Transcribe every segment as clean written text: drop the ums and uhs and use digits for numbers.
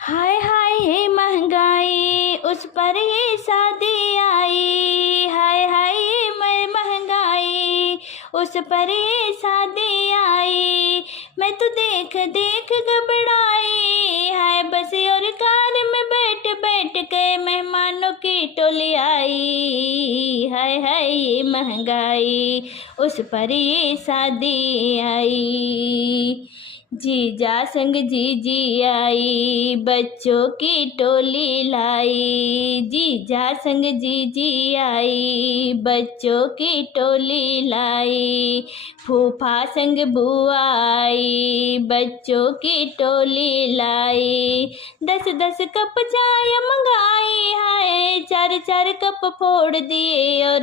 हाय हाय ये महंगाई, उस पर ये शादी आई। हाय हाय ये महंगाई, उस पर ये शादी आई। मैं तो देख देख घबराई। हाय बस और कार में बैठ बैठ के मेहमानों की टोली आई। हाय हाय ये महंगाई, उस पर ये शादी आई। जीजा संग जीजी आई, बच्चों की टोली लाई। जीजा संग जीजी आई, बच्चों की टोली लाई। फूफा संग बुआ आई, बच्चों की टोली लाई। 10-10 कप चाय मंगाई। हाय 4-4 कप फोड़ दिए और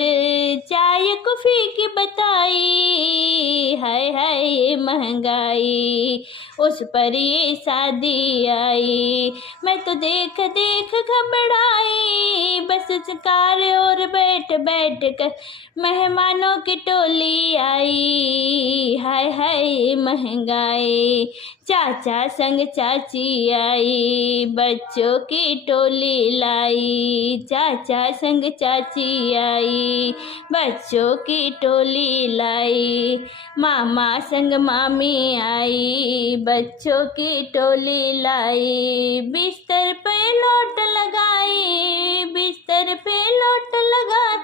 चाय को फीकी बताई। हाय हाय ये महंगाई, उस पर ये शादी आई। मैं तो देख देख घबराई। बस कार और बैठ बैठ कर मेहमानों की टोली आई। हाय हाय महंगाई, चाचा संग चाची आई, बच्चों की टोली लाई। चाचा संग चाची आई, बच्चों की टोली लाई। मामा संग मामी आई, बच्चों की टोली लाई। बिस्तर पे लोट लगाई, बिस्तर पे लोट लगाई।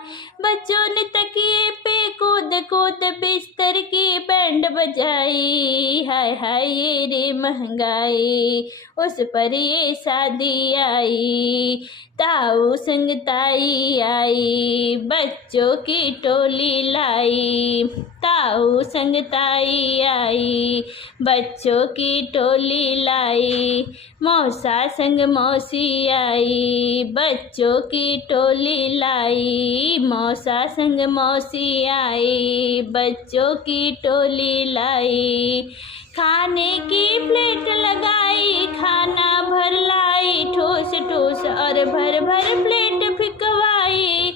बच्चों ने तकिए पे कूद कूद बिस्तर की बैंड बजाई। हाय हाय ये रे महंगाई, उस पर ये शादी आई। ताऊ संग ताई आई, बच्चों की टोली लाई। ताऊ संग ताई आई, बच्चों की टोली लाई। मौसा संग मौसी आई, बच्चों की टोली लाई। मौसा संग मौसी आई, बच्चों की टोली लाई। खाने की प्लेट लगाई, खाना भर लाई। ठूस ठूस और भर भर प्लेट फिकवाई।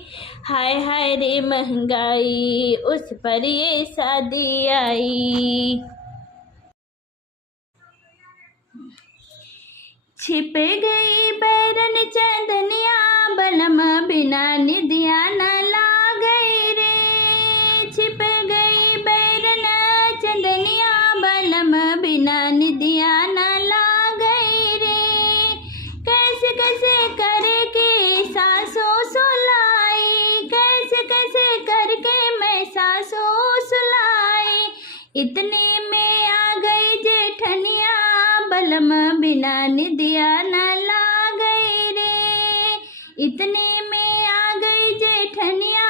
हाय हाय रे महंगाई, उस पर ये शादी आई। छिप गई बैरन चंदनिया, बलम बिना निदिया न ला गई रे। छिप गई बैरन चंदनिया, बलम बिना निदिया न ला गई रे। कैसे कैसे करके सासों सुलाई, कैसे कैसे करके मैं सासों सुलाई। इतने में आ गई जेठनिया, बलम बिना निदिया न ला गई रे। इतने में आ गई जेठनिया,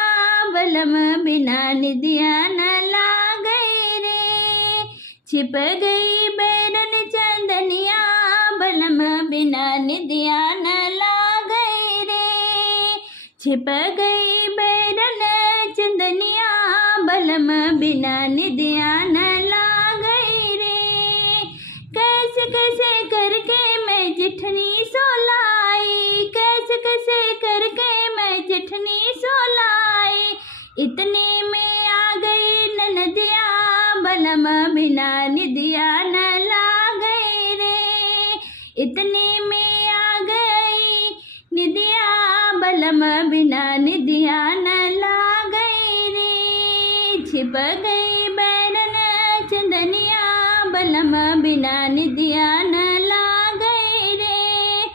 बलम बिना निदिया न ला गई रे। छिप गई बैरन चंदनिया, बलम बिना निदिया न ला गई रे। छिप गई बैरन चंदनिया, बलम बिना निदिया न ला गई रे। कैसे कैसे करके मैं जेठनी सोलाई, कैसे कैसे करके मैं जेठनी सोलाई। इतने में आ गई ननदिया, बलम बिना निदिया न ला गई रे। इतने में आ गई निदिया, बलम बिना निदिया न ला गई रे। छिप गई बैरन चंदनिया, बलम बिना निदिया न ला गई रे।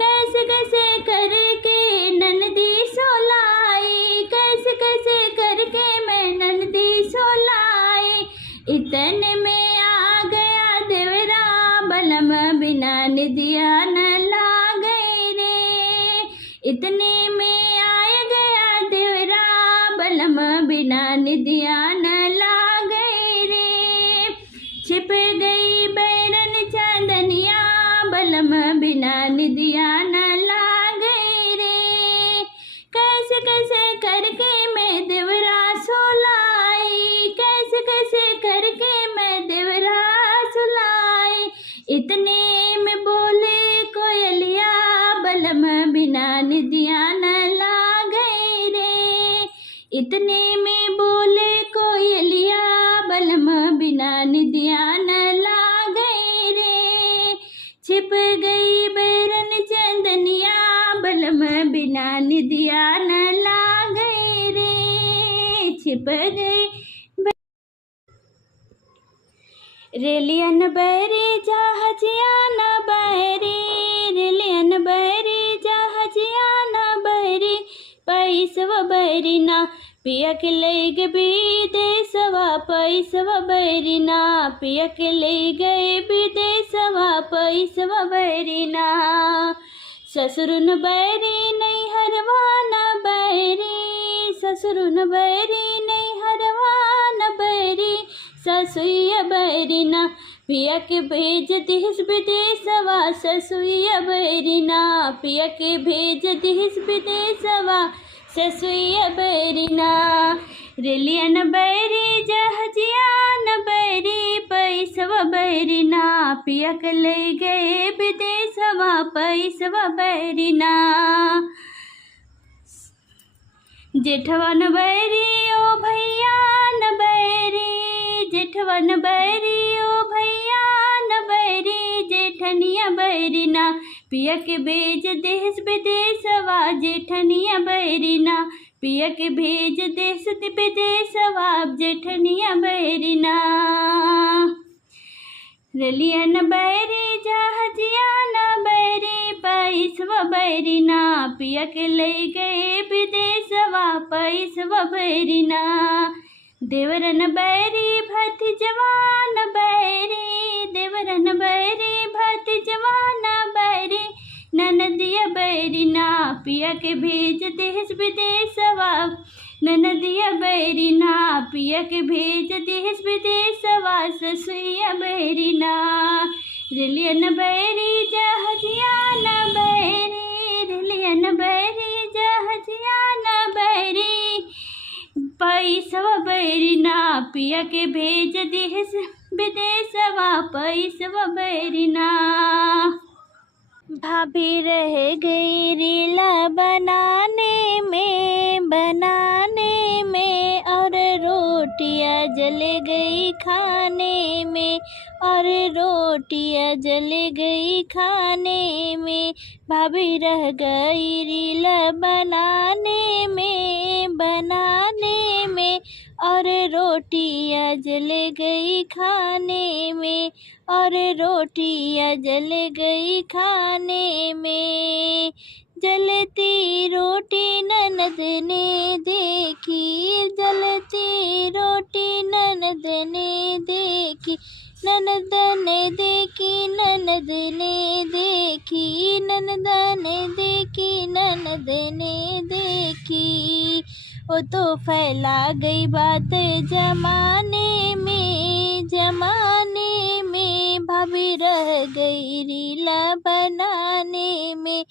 कैसे कैसे करके ननदी सोलाई, कैसे कैसे करके मैं ननदी सोलाई। इतने में आ गया देवरा, बलम बिना निदिया न ला गई रे। इतने में आ गया देवरा, बलम बिना निदिया न ला गई रे। छिप गई बैरन चंदनिया, बलम बिना निदिया न ला गई रे। कैसे कैसे करके मैं देवरा सोलाई, कैसे कैसे करके मैं देवरा सुलाई। इतने में बोले कोयलिया, बलम बिना निदिया न ला गई रे। इतने में बोले कोयलिया, बलम बिना निदिया न ला गई रे। छिप गई बिना निदिया न लागे रे। छिप गई रेलियन बैरी जहाजिया न बैरी, रेलियन बैरी जहाजिया न बैरी, पैसवा बैरी ना पिया के ले गए विदेशवा, पैसवा बैरी ना पिया के ले गए विदेशवा, पैसवा बैरी ना। ससुरुन बैरी नहीं हरवा न बैरी, ससुरुन बैरी नहीं हरवा न बैरी, ससुइया बैरी ना पिया के भेज दिस विदेशवा, ससुइया बैरी ना पिया के भेज दिस विदेशवा, ससुइया बैरी ना। रेलियन बैरी जहाजिया न बैरी, पैसवा बैरी ना पिया के ले गए विदेशवा, पैसवा बैरी ना। जेठवन बैरी ओ भैया न बैरी, जेठवन बैरी ओ भैया न बैरी, जेठनिया बैरी ना पिया के भेज देश विदेशवा, जेठनिया बैरी ना पिया के भेज देश विदेशवा, जेठनिया बैरी ना। रेलियन बैरी जहाजिया न बैरी, पैसवा बैरी ना पिया के ले गए विदेशवा, पैसवा बैरी ना। देवरन बैरी भत जवान बैरी, देवरन बैरी भत जवान बैरी, ननदिया बैरी ना पिया के भेज देश विदेशवा, ननदिया बैरी ना पिया के भेज देश विदेशवा, ससुइया बैरी ना। रेलियन बैरी जहाजिया न बैरी, रेलियन बैरी जहाजिया न बैरी, पैसवा बैरी ना पिया के भेज देश विदेशवा, पैसवा बैरी ना। भाभी रह गई रीला बनाने में, और रोटियां जल गई खाने में, और रोटियां जल गई खाने में। भाभी रह गई रीला बनाने में, और रोटियां जल गई खाने में, और रोटियां जल गई खाने में। जलती रोटी ननद ने देखी, जलती रोटी ननद ने देखी, ननद ने देखी, ननद ने देखी, ननद ने देखी, ननद ने देखी। वो तो फैला गई बात जमाने में, जमाने में। भाभी रह गई रीला बनाने में,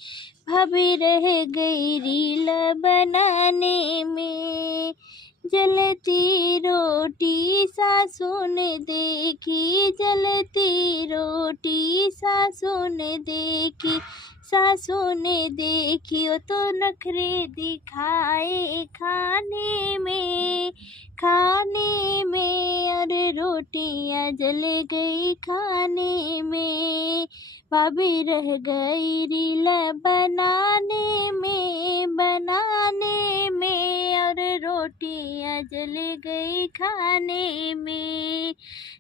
भाभी रह गई रीला बनाने में। जलती रोटी सासू ने देखी, जलती रोटी सासू ने देखी, सासू ने देखी। वो तो नखरे दिखाए खाने में, खाने में, और रोटियां जल गई खाने में। भाभी रह गई रीला बनाने में, बनाने में, और रोटियां जल गई खाने में।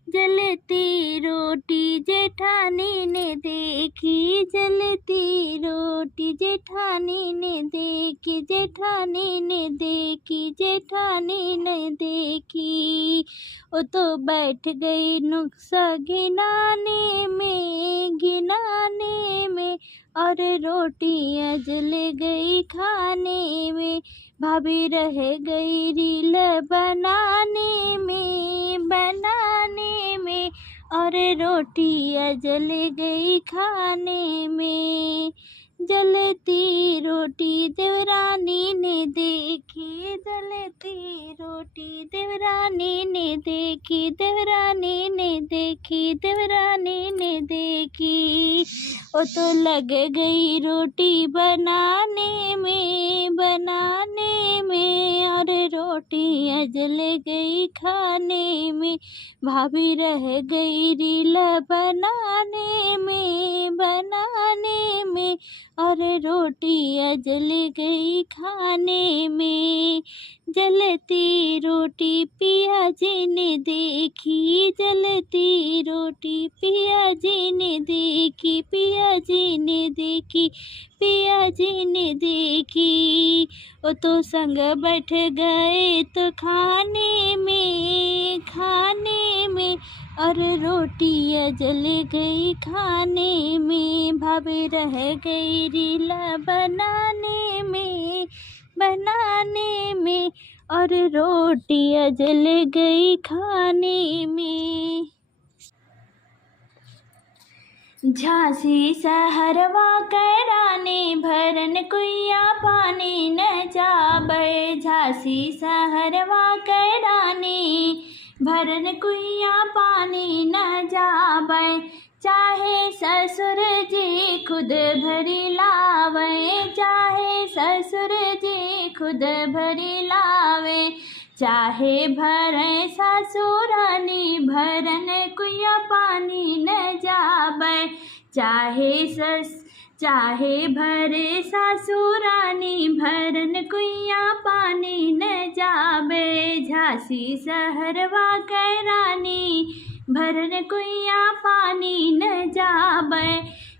जलती रोटी जेठानी ने देखी, जलती रोटी जेठानी ने देखी, जेठानी ने देखी, जेठानी ने देखी। वो तो बैठ गई नुक्सा गिनाने में, गिनाने में, और रोटियां जल गई खाने में। भाभी रह गई रील बनाने में, बनाने में, और रोटियां जल गई खाने में। जलती रोटी देवरानी ने देखी, जलती रोटी देवरानी ने देखी, देवरानी ने देखी, देवरानी ने देखी। वो तो लग गई रोटी बनाने में, बनाने में, और रोटियां जल गई खाने में। भाभी रह गई रील बनाने में, बनाने में, और रोटी रोटियाँ जल गई खाने में। जलती रोटी पिया जी ने देखी, जलती रोटी पिया जी ने देखी, पिया जी ने देखी, पिया जी ने देखी। वो तो संग बैठ गए तो खाने में, खाने में, और रोटियाँ जल गई खाने में। भाभी रह गई रीला बनाने में, बनाने में, और रोटियाँ जल गई खाने में। झांसी सहरवा कराने भरन कुइया पानी न जाबे। झांसी सहरवा कराने भरन कुइया पानी न जाबे। चाहे ससुर जी खुद भरी लावे, चाहे ससुर जी खुद भरी लावे। चाहे भरे सासुरानी भरन कुइया पानी न जाबे। चाहे भरे सासुरानी भरन कुइया पानी न जाबे। झांसी सहरवा करानी भरन कुइया पानी न जाबे।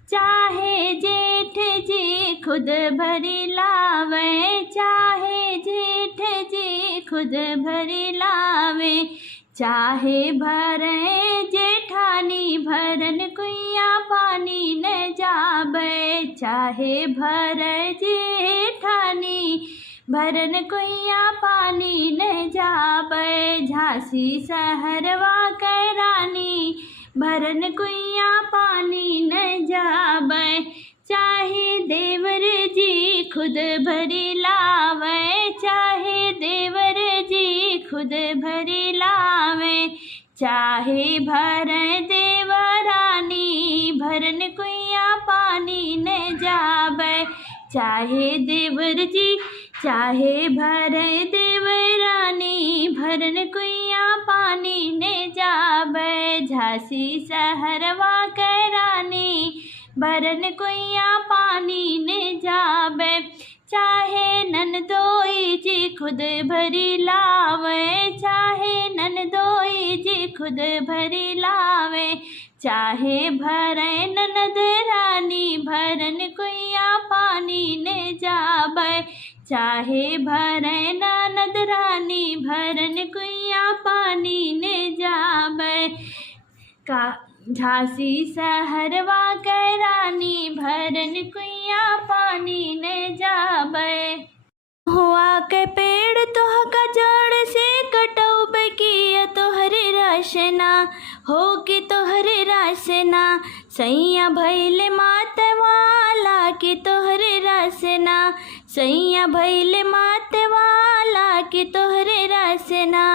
चाहे जेठ जी खुद भरी लावे, चाहे जेठ जी खुद भरी लावे। चाहे भरे जेठानी भरन कुइया पानी न जाबे। चाहे भरे जेठानी भरन कुइया पानी न जाबे। झांसी सहरवा करानी भरन कुइया पानी न जाबे। चाहे देवर जी खुद भरी लावे, चाहे देवर जी खुद भरी लावे। चाहे भरे देवरानी भरन कुइया पानी न जाबे। चाहे देवर जी, चाहे भरे देवरानी भरन कुइया पानी न जाबे। झांसी सहरवा करानी भरन कुइया पानी न जाबे। चाहे ननदोई जी खुद भरी लावे, चाहे ननदोई जी खुद भरी लावे। चाहे भरे ननद रानी भरन कुइया पानी न जाबे। चाहे भरे ननद रानी भरन कुइया पानी न जाबे। का झांसी सहरवा करानी भरन कुइया पानी न जाबे। हुआ के पेड़ तोह का जड़ से कटौबे किया तोहरे राशना, हो कि तोहरे राशना। सैया भैले मात वाला कि तोहरे राशना, सैया भैले मात वाला कि तोहरे राशना।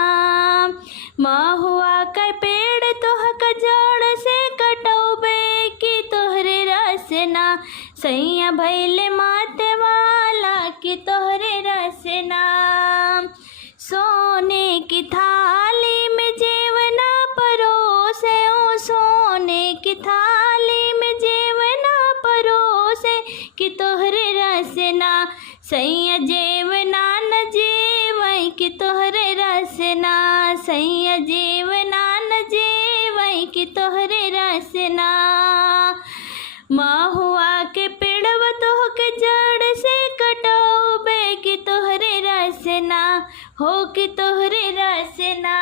महुआ का पेड़ तोह का जड़ से कटौबे कि तोहरे राशना। सैया भैले मात वाला कि तोहरे राशना। सोने की थाली में जेवना परोसे, ओ सोने की थाली में जेवना परोसे कि तोहरे राशना। सैया जेवना न जेवई कि तोहरे राशना, सैया जेवना न जेवई कि तोहरे राशना। महुआ के पेड़वा तोह के जड़ से कटौबे कि तोहरे राशना, हो कि तोहरे राशना।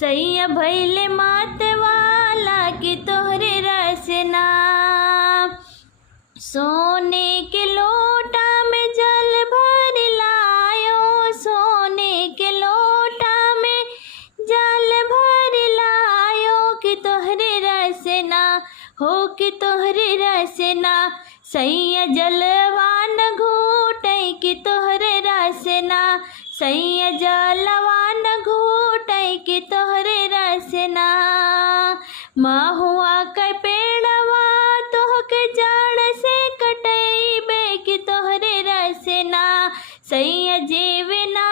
सैया भैले मात वाला कि तोहरे राशना। सोने के लोटा में जल भर लायो, सोने के लोटा में जल भर लायो कि तोहरे राशना, हो कि तोहरे राशना। सैया जलवान घूटे कि तोहरे राशना, सैया जलवान घूटे कि तोहरे राशना। महुआ का पेड़वा तोह के जड़ से कटैबे कि तोहरे राशना। सैया जेवना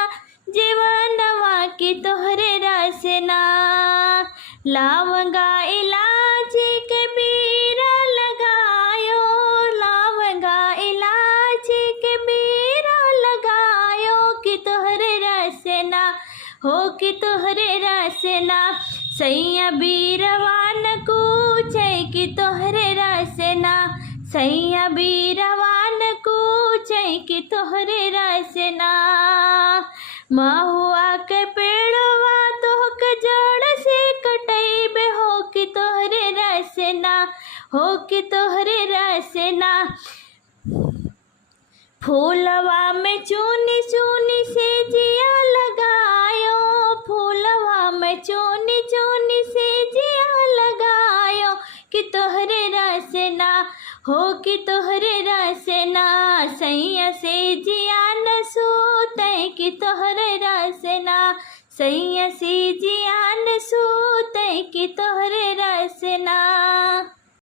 जीवनवा कि तोहरे राशना। लवंगा इलायची के बीरा लगायो, लवंगा सैया बीरवान कूचे कि तोहरे रसना सैया बीरवान कूचे कि तोहरे रसना महुआ के पेड़वा तोहक जड़ से कटैबे हो कि तोहरे रसना हो कि तोहरे रसना फूलवा में चूनी चूनी से जिया लगायो फूलवा में चूनी चूनी से जिया लगायो कि तोहरे रसना हो कि तोहरे रसना सैया से जिया न सूते कि तोहरे रसना सैया से जिया न सूते कि तोहरे रसना।